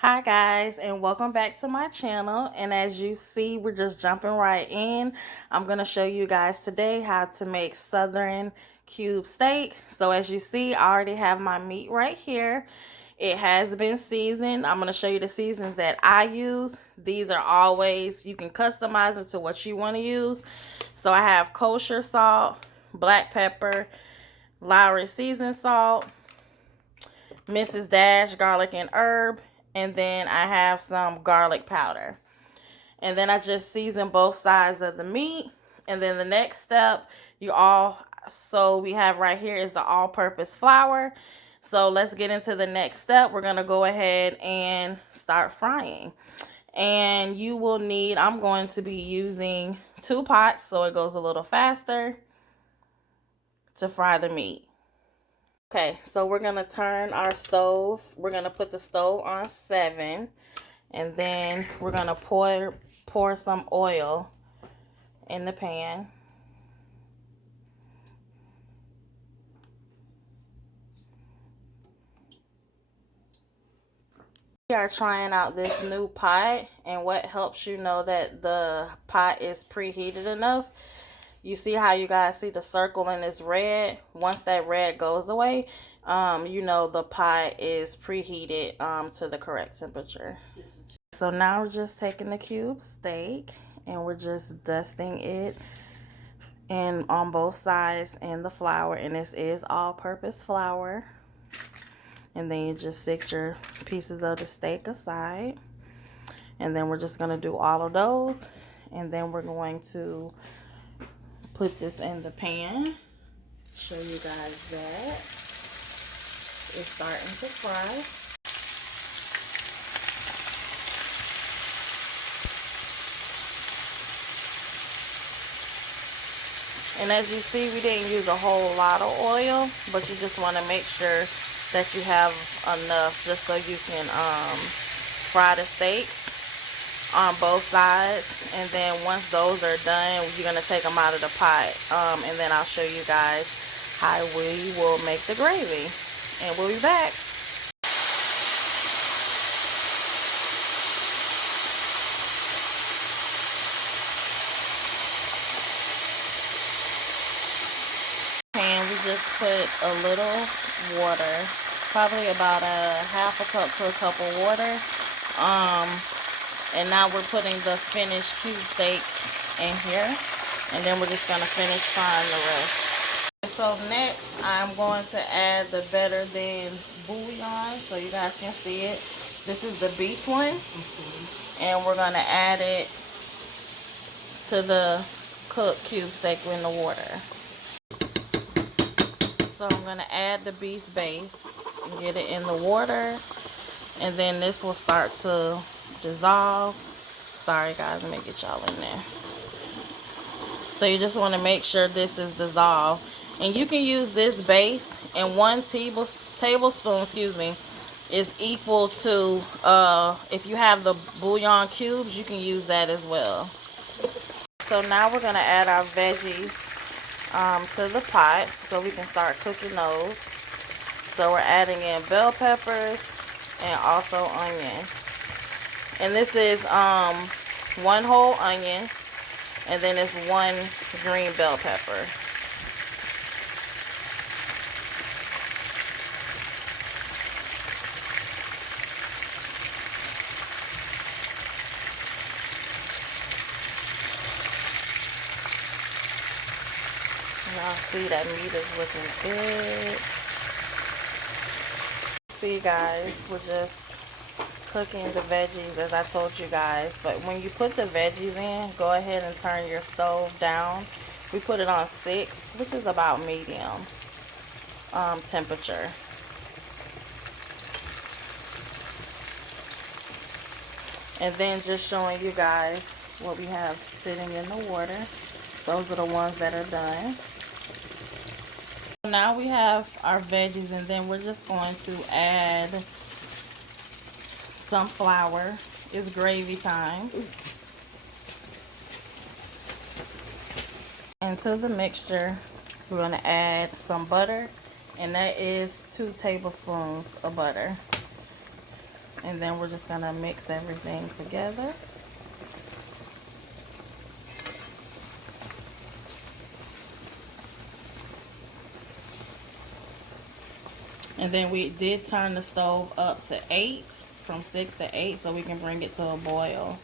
Hi guys, and welcome back to my channel. And as you see, we're just jumping right in. I'm going to show you guys today how to make southern cube steak. So as you see, I already have my meat right here. It has been seasoned. I'm going to show you the seasons that I use. These are always, you can customize it to what you want to use. So I have kosher salt, black pepper, Lowry seasoned salt, Mrs. Dash garlic and herb, and then I have some garlic powder. And then I just season both sides of the meat. And then the next step, we have right here is the all-purpose flour. So let's get into the next step. We're going to go ahead and start frying. And you will need, I'm going to be using 2 pots so it goes a little faster to fry the meat. Okay, so we're going to turn our stove. We're going to put the stove on 7. And then we're going to pour some oil in the pan. We are trying out this new pot. And what helps you know that the pot is preheated enough, you see how you guys see the circle in this red? Once that red goes away, you know the pot is preheated to the correct temperature. So now we're just taking the cube steak and we're just dusting it and on both sides in the flour, and this is all-purpose flour. And then you just set your pieces of the steak aside, and then we're just going to do all of those, and then we're going to put this in the pan. Show you guys that it's starting to fry. And as you see, we didn't use a whole lot of oil, but you just want to make sure that you have enough just so you can fry the steaks on both sides. And then once those are done, you're going to take them out of the pot, and then I'll show you guys how we will make the gravy, and we'll be back. And we just put a little water, probably about a half a cup to a cup of water. And now we're putting the finished cube steak in here, and then we're just going to finish frying the rest. So next, I'm going to add the better than bouillon so you guys can see it. This is the beef one, and we're going to add it to the cooked cube steak in the water. So I'm going to add the beef base and get it in the water, and then this will start to dissolve. Sorry guys, let me get y'all in there. So you just want to make sure this is dissolved, and you can use this base, and 1 tablespoon is equal to if you have the bouillon cubes, you can use that as well. So now we're going to add our veggies to the pot so we can start cooking those. So we're adding in bell peppers and also onion. And this is 1 whole onion, and then it's 1 green bell pepper. Y'all see that meat is looking good. See guys, we're just cooking the veggies as I told you guys. But when you put the veggies in, go ahead and turn your stove down. We put it on 6, which is about medium temperature. And then just showing you guys what we have sitting in the water. Those are the ones that are done. Now we have our veggies, and then we're just going to add some flour. It's gravy time. Into the mixture, we're going to add some butter, and that is 2 tablespoons of butter. And then we're just gonna mix everything together. And then we did turn the stove up to 8, from 6 to 8, so we can bring it to a boil.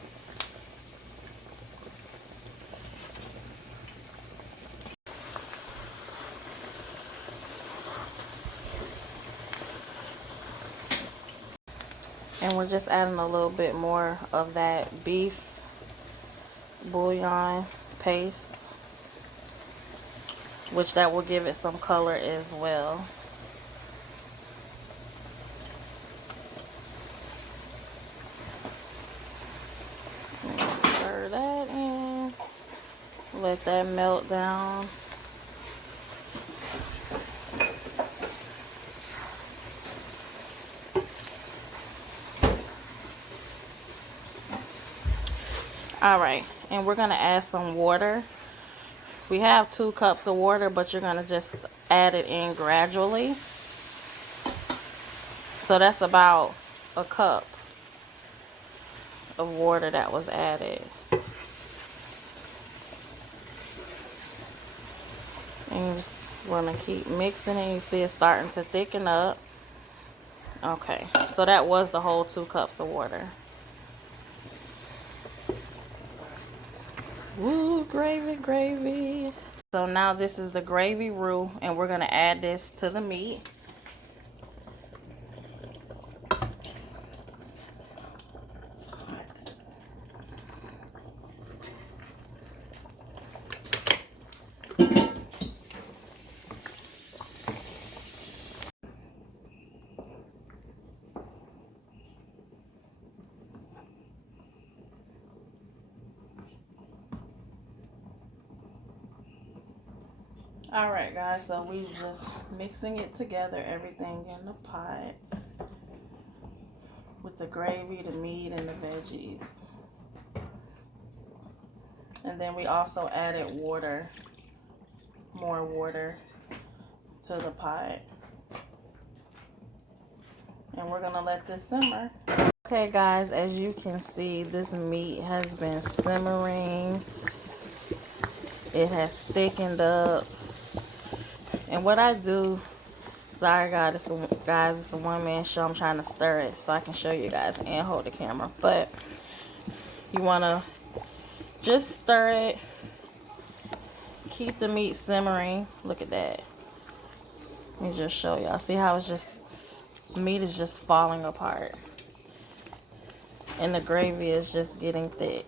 And we're just adding a little bit more of that beef bouillon paste, which that will give it some color as well. Stir that in, let that melt down. All right, and we're gonna add some water. We have 2 cups of water, but you're gonna just add it in gradually. So that's about a cup of water that was added. And you just wanna keep mixing it. You see it's starting to thicken up. Okay, so that was the whole 2 cups of water. Woo, gravy, gravy. So now this is the gravy roux, and we're gonna add this to the meat. It's hot. Alright guys, so we just mixing it together, everything in the pot with the gravy, the meat, and the veggies. And then we also added water, more water to the pot. And we're gonna let this simmer. Okay guys, as you can see, this meat has been simmering. It has thickened up. And what I do, sorry guys, it's a one-man show. I'm trying to stir it so I can show you guys and hold the camera. But you want to just stir it. Keep the meat simmering. Look at that. Let me just show y'all. See how it's just, the meat is just falling apart. And the gravy is just getting thick.